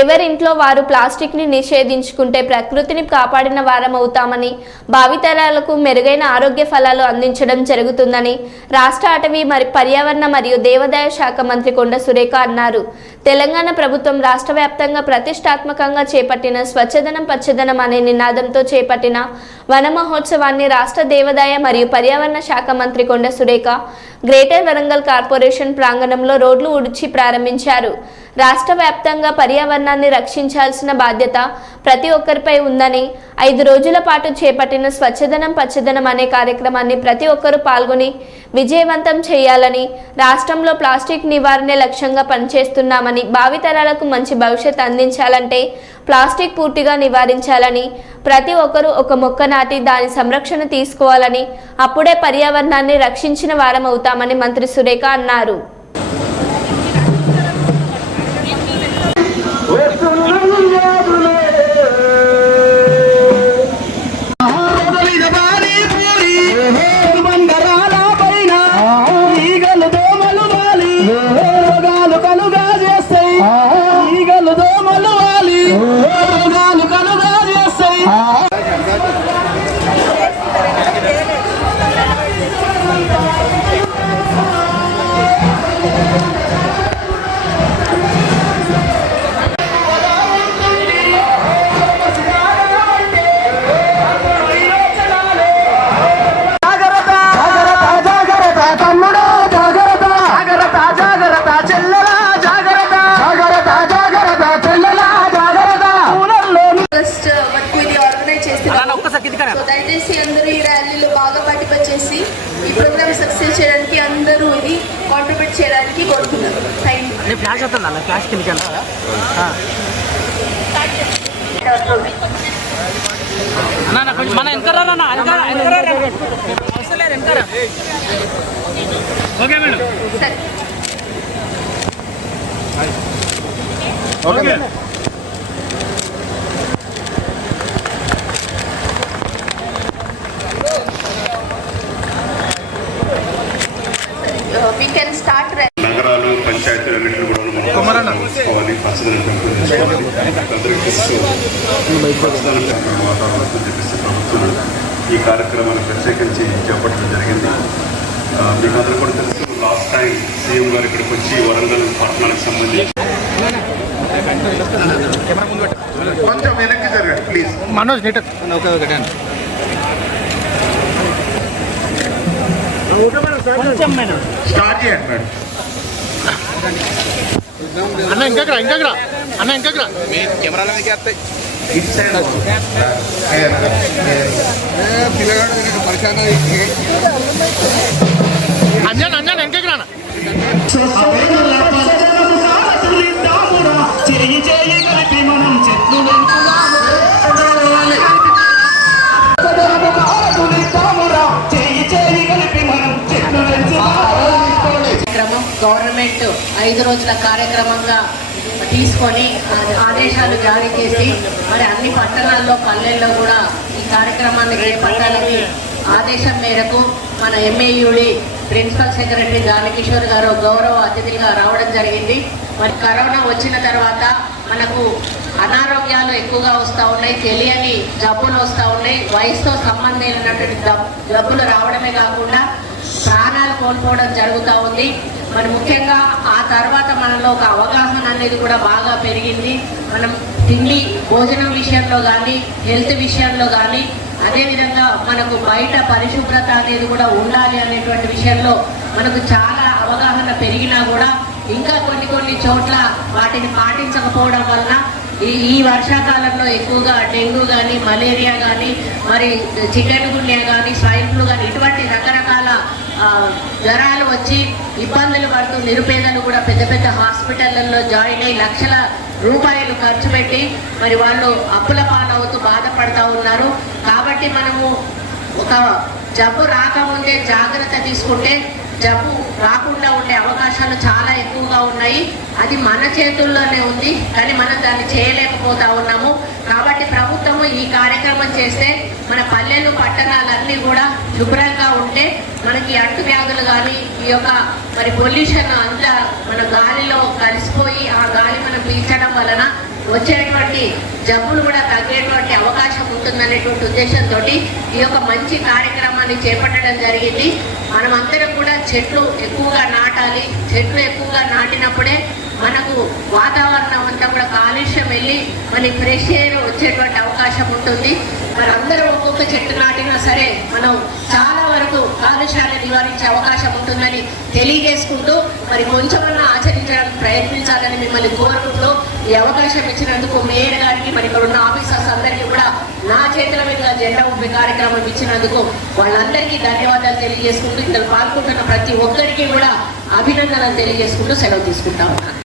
ఎవరింట్లో వారు ప్లాస్టిక్ని నిషేధించుకుంటే ప్రకృతిని కాపాడిన వారమవుతామని భావితరాలకు మెరుగైన ఆరోగ్య ఫలాలు అందించడం జరుగుతుందని రాష్ట్ర అటవీ మరి పర్యావరణ మరియు దేవాదాయ శాఖ మంత్రి కొండ సురేఖ అన్నారు. తెలంగాణ ప్రభుత్వం రాష్ట్ర వ్యాప్తంగా ప్రతిష్టాత్మకంగా చేపట్టిన స్వచ్ఛదనం పచ్చదనం అనే నినాదంతో చేపట్టిన వన మహోత్సవాన్ని రాష్ట్ర దేవాదాయ మరియు పర్యావరణ శాఖ మంత్రి కొండ సురేఖ గ్రేటర్ వరంగల్ కార్పొరేషన్ ప్రాంగణంలో రోడ్లు ఉడిచి ప్రారంభించారు. రాష్ట్ర వ్యాప్తంగా పర్యావరణాన్ని రక్షించాల్సిన బాధ్యత ప్రతి ఒక్కరిపై ఉందని ఐదు రోజుల పాటు చేపట్టిన స్వచ్ఛదనం పచ్చదనం అనే కార్యక్రమాన్ని ప్రతి ఒక్కరూ పాల్గొని విజయవంతం చేయాలని రాష్ట్రంలో ప్లాస్టిక్ నివారణే లక్ష్యంగా పనిచేస్తున్నామని భావితరాలకు మంచి భవిష్యత్ అందించాలంటే ప్లాస్టిక్ పూర్తిగా నివారించాలని ప్రతి ఒక్కరూ ఒక మొక్క నాటి దాని సంరక్షణ తీసుకోవాలని అప్పుడే పర్యావరణాన్ని రక్షించిన వారం అవుతామని మంత్రి సురేఖ అన్నారు. ఫస్ట్ వరకు ఇది ఆర్గనైజ్ చేస్తున్నాము సో దయచేసి అందరూ ఈ ర్యాలీలో బాగా పార్టిసిపేట్ చేసి ఈ ప్రోగ్రామ్ సక్సెస్ చేయడానికి అందరూ ఇది కాంట్రిబ్యూట్ చేయడానికి కోరుతున్నాను థ్యాంక్ యూ నేను ఫ్లాష్ వస్తుందా అన్న ఫ్లాష్ కిందకి వెళ్ళాలా అన్న అన్న కొంచెం మన వెనకరా అన్న వెనకరా వెనకరా అవసరం లేదు వెనకరా ఓకే మేడం సరే వీ కెన్ స్టార్ట్ నగరాలు పంచాయతీలు అన్నింటినీ కూడా మనం చూసుకోవాలి వాతావరణంతో చెప్పేసి ప్రభుత్వం ఈ కార్యక్రమాన్ని ప్రత్యేకించి చేపట్టడం జరిగింది. మీకు అందరూ కూడా తెలుసు లాస్ట్ టైం సీఎం గారు ఇక్కడికి వచ్చి వరంగల్ పట్టణానికి సంబంధించి కొంచెం వెనక్కి జరగండి ప్లీజ్ మనోజ్ నీట. Okay okay done. కొంచెం మేడం స్టార్ట్ చేయండి మేడం. అన్న ఇంకా ఇంకా అన్న ఇంకా ఇటు సైడ్ అంజన్ అంజన్ ఇంకా గవర్నమెంట్ ఐదు రోజుల కార్యక్రమంగా తీసుకొని ఆదేశాలు జారీ చేసి మరి అన్ని పట్టణాల్లో పల్లెల్లో కూడా ఈ కార్యక్రమాన్ని చేపట్టాలని ఆదేశం మేరకు మన ఎంఏయుడి ప్రిన్సిపల్ సెక్రటరీ జానకిషోర్ గారు గౌరవ అతిథిగా రావడం జరిగింది. మరి కరోనా వచ్చిన తర్వాత మనకు అనారోగ్యాలు ఎక్కువగా వస్తూ ఉన్నాయి తెలియని జబ్బులు వస్తూ ఉన్నాయి. వయసుతో సంబంధించినటువంటి జబ్బులు రావడమే కాకుండా ప్రాణాలు కోల్పోవడం జరుగుతూ ఉంది. మరి ముఖ్యంగా ఆ తర్వాత మనలో ఒక అవగాహన అనేది కూడా బాగా పెరిగింది. మనం తిండి భోజనం విషయంలో కానీ హెల్త్ విషయంలో కానీ అదేవిధంగా మనకు బయట పరిశుభ్రత అనేది కూడా ఉండాలి అనేటువంటి విషయంలో మనకు చాలా అవగాహన పెరిగినా కూడా ఇంకా కొన్ని కొన్ని చోట్ల వాటిని పాటించకపోవడం వలన ఈ ఈ వర్షాకాలంలో ఎక్కువగా డెంగ్యూ కానీ మలేరియా కానీ మరి చికెన్ గున్యా కానీ స్వైన్ ఫ్లూ కానీ ఇటువంటి రకరకాల జ్వరాలు వచ్చి ఇబ్బందులు పడుతూ నిరుపేదలు కూడా పెద్ద పెద్ద హాస్పిటళ్ళలో జాయిన్ అయ్యి లక్షల రూపాయలు ఖర్చు పెట్టి మరి వాళ్ళు అప్పుల పాలవుతూ బాధపడతా ఉన్నారు. కాబట్టి మనము ఒక జబ్బు రాకముందే జాగ్రత్త తీసుకుంటే జబ్బు రాకుండా ఉండే అవకాశాలు చాలా ఎక్కువగా ఉన్నాయి. అది మన చేతుల్లోనే ఉంది కానీ మనం దాన్ని చేయలేకపోతా ఉన్నాము. కాబట్టి ప్రభుత్వము ఈ కార్యక్రమం చేస్తే మన పల్లెలు పట్టణాలన్నీ కూడా శుభ్రంగా ఉంటే మనకి అంటు వ్యాధులు కానీ ఈ యొక్క మరి పొల్యూషన్ అంతా మన గాలిలో కలిసిపోయి ఆ గాలి మనం పీల్చడం వలన వచ్చేటువంటి జబ్బులు కూడా తగ్గేటువంటి అవకాశం ఉంటుందనేటువంటి ఉద్దేశంతో ఈ యొక్క మంచి కార్యక్రమాన్ని చేపట్టడం జరిగింది. మనం అందరం కూడా చెట్లు ఎక్కువగా నాటాలి చెట్లు ఎక్కువగా నాటినప్పుడే మనకు వాతావరణం అంతా కూడా కాలుష్యం వెళ్ళి మనకి ఫ్రెష్ ఎయిర్ వచ్చేటువంటి అవకాశం ఉంటుంది. మరి అందరూ ఒక్కొక్క చెట్టు నాటినా సరే మనం చాలా వరకు కాలుష్యాన్ని నివారించే అవకాశం ఉంటుందని తెలియజేసుకుంటూ మరి కొంచెమన్నా ఆచరించడానికి ప్రయత్నించాలని మిమ్మల్ని కోరుకుంటూ ఈ అవకాశం ఇచ్చినందుకు మేయర్ గారికి మరి ఇక్కడ ఉన్న ఆఫీసర్స్ అందరికీ కూడా నా చేతుల మీద జెండా ఊపి కార్యక్రమం ఇచ్చినందుకు వాళ్ళందరికీ ధన్యవాదాలు తెలియజేసుకుంటూ ఇందులో పాల్గొంటున్న ప్రతి ఒక్కరికి కూడా అభినందనలు తెలియజేసుకుంటూ సెలవు తీసుకుంటా